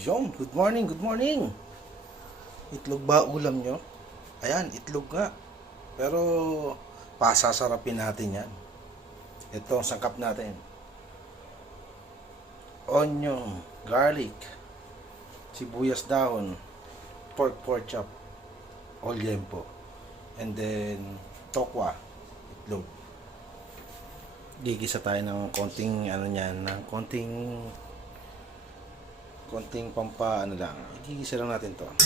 Yung, good morning, good morning. Itlog ba ulam nyo? Ayan, itlog nga. Pero, pasasarapin natin yan. Ito ang sangkap natin. Onion, garlic, sibuyas dahon, pork chop, all yempo. And then, tokwa, itlog. Gigisa tayo ng konting, ng konting pampa, lang. Igigisa lang natin to. Yan.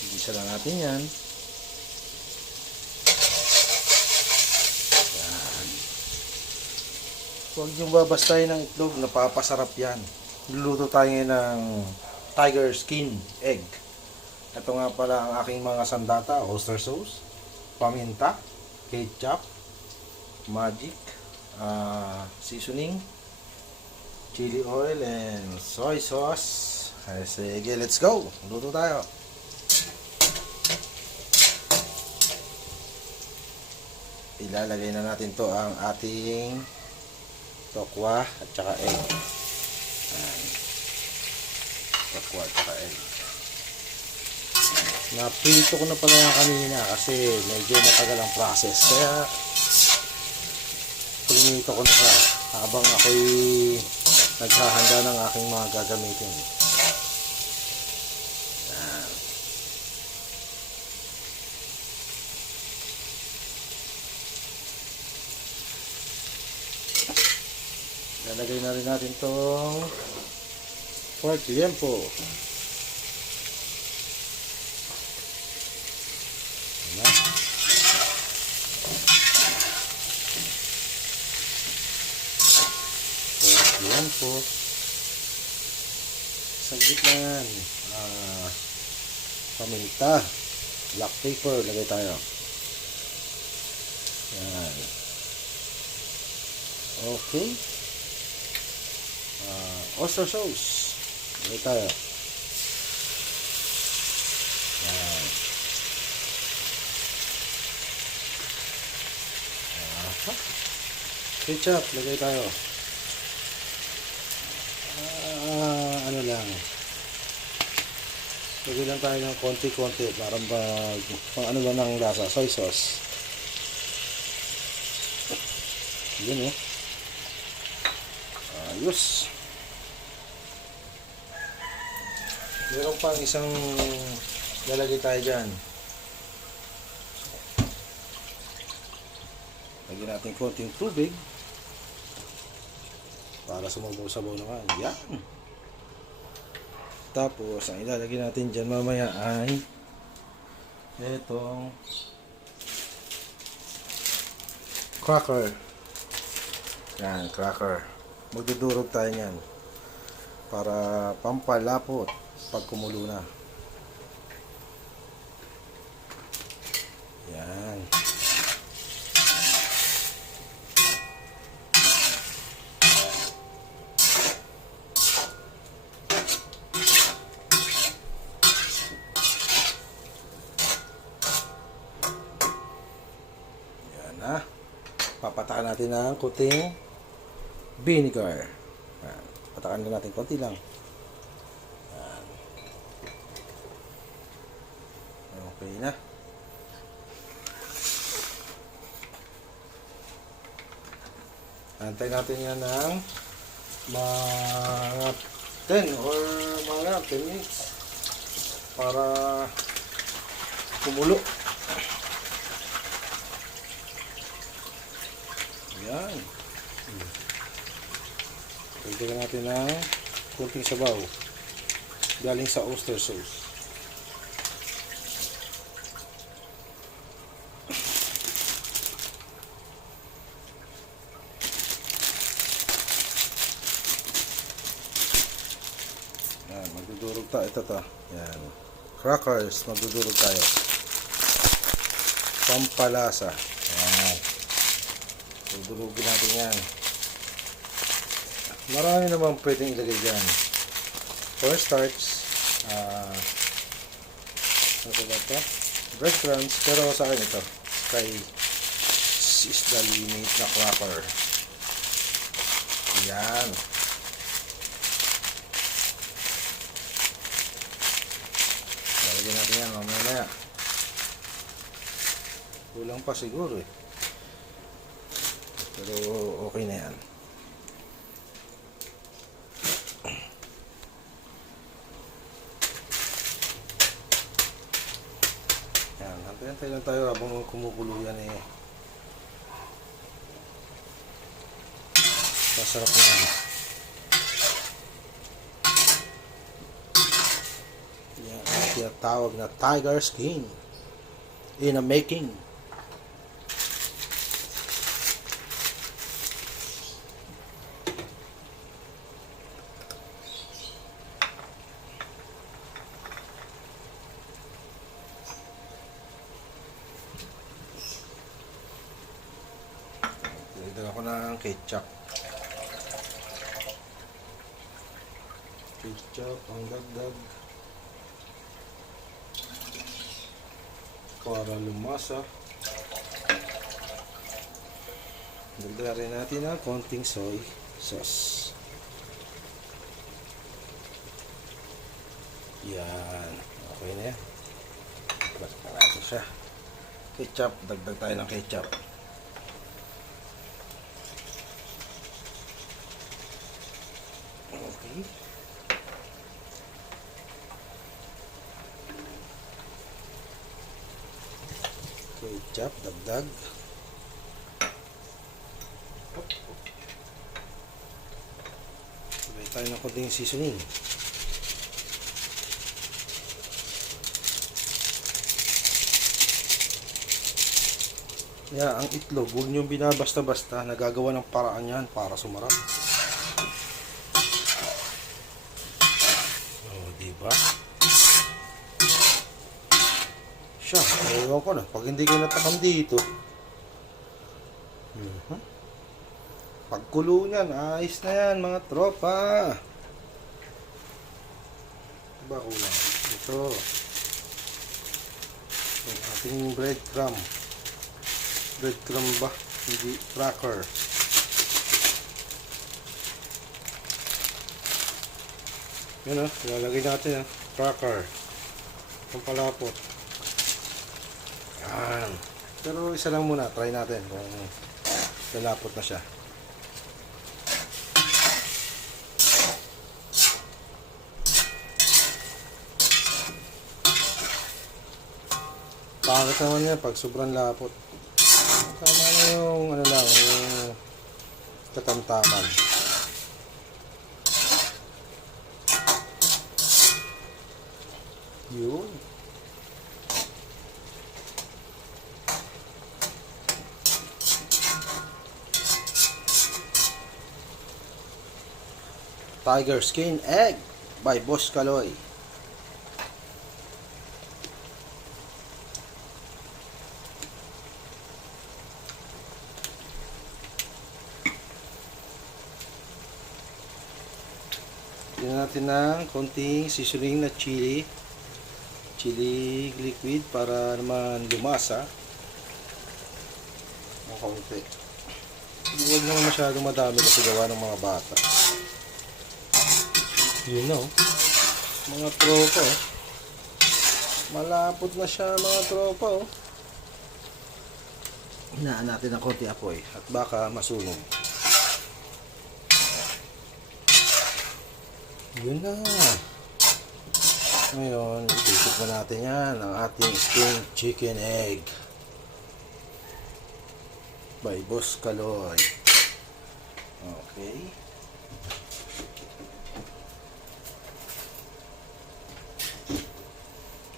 Igigisa lang natin yan. Yan. Huwag niyong babastahin ng itlog, napapasarap yan. Luluto tayo ngayon ng tiger skin egg. Ito nga pala ang aking mga sandata, oyster sauce, paminta, ketchup, magic, seasoning, chili oil, and soy sauce. Ay, sige, let's go! Luto tayo. Ilalagay na natin to ang ating tokwa at saka egg. Ayan. Tokwa at saka egg. Naprito ko na pala yan kanina kasi medyo matagal ang process. Kaya pinito ko na siya habang ako'y naghahanda ng aking mga gagamitin. Yan. Lalagay na rin natin itong pork liempo. Yan po. Saglit lang yan. Paminta. Black pepper. Lagay tayo. Yan. Okay. Oyster sauce. Lagay tayo. Yan. Ketchup. Lagay tayo. Lang. Lagyan lang tayo ng konti-konti para pang ano lang ng lasa. Soy sauce. Yun ayos. Meron pang isang lalagay tayo dyan. Lagyan natin konting tubig para sumabaw-sabaw naman. Yan. Tapos, ang ilalagay natin dyan mamaya ay itong cracker. Yan, cracker. Magdudurog tayo nyan para pampalapot pag kumulo na. Yan. Papatakan natin ng kunting vinegar. Ayan. Patakan na natin konti lang. Ayan. Okay na. Antay natin yan ng mga 10 or mga 10 minutes para kumulo. Yan. Pagdagan natin ng kunting sabaw galing sa oyster sauce. Yan, magdudurog tayo. Ito. Yan. Crackers, magdudurog tayo. Pampalasa. Yan. Durugin natin yan. Marami naman pwedeng ilagay dyan. Cornstarch, ano ba ito? Breadcrumbs, pero sa akin ito kay is the limit na cracker. Yan. Lalagyan natin yan mamaya. Kulang pa siguro eh. Pero okay na yan. Yan, hantay lang tayo habang kumukulo yan eh. Masarap na yan. Yan ang tinatawag na tiger skin in a making. Dagdag ako ng ketchup. Ketchup ang dagdag para lumasa. Dagdagan rin natin ng konting soy sauce. Yan, okay na yan. Basta natin siya. Ketchup, dagdag tayo ng ketchup. Okay. Ketchup, dagdag. Sabay tayo ng konting seasoning. Kaya ang itlog, huwag nyo binabasta-basta, nagagawa ng paraan yan para sumarap. Oh, diba? Siya, ewan ko na, pag hindi kayo natakam dito, pagkulo niyan, ayos na yan mga tropa. Diba kulang? Ito. Yung ating breadcrumb. Breadcrumb ba? Hindi cracker. Yun o, ilalagay natin cracker. Ang palapot. Yan. Pero isa lang muna, try natin kung lalapot na siya. Pangit naman yan pag sobrang lapot. Tama na yung ano lang, yung katamtaman. Yun. Tiger Skin Egg by Boss Kaloy. Tignan natin ng konting seasoning na chili liquid para naman lumasa ng konti. Huwag naman masyadong madami kasi gawa ng mga bata. You know, mga tropa oh. Malapot na siya mga tropa oh. Hinaan natin ng konti apoy at baka masunog. Yun na. Ngayon, itisip na natin yan ang ating steamed chicken egg by Boss Kaloy. Okay.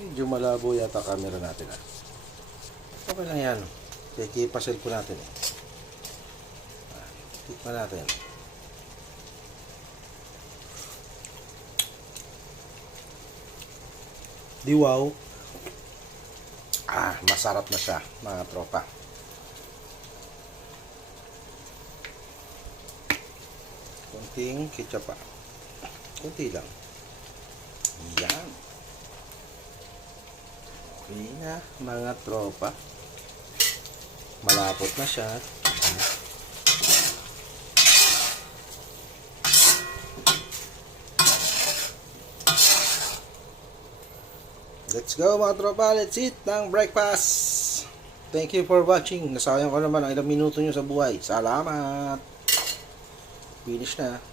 Medyo malabo yata camera natin ah. Okay lang yan. Kaya pa-cell po natin eh. Tikman natin. Di wow. Masarap na siya mga tropa. Konting ketchup pa. Konti lang. Yan. Okay na mga tropa. Malapot na siya. Let's go mga tropa, let's eat ng breakfast. Thank you for watching. Nasayang ko naman ang ilang minuto nyo sa buhay. Salamat. Finish na.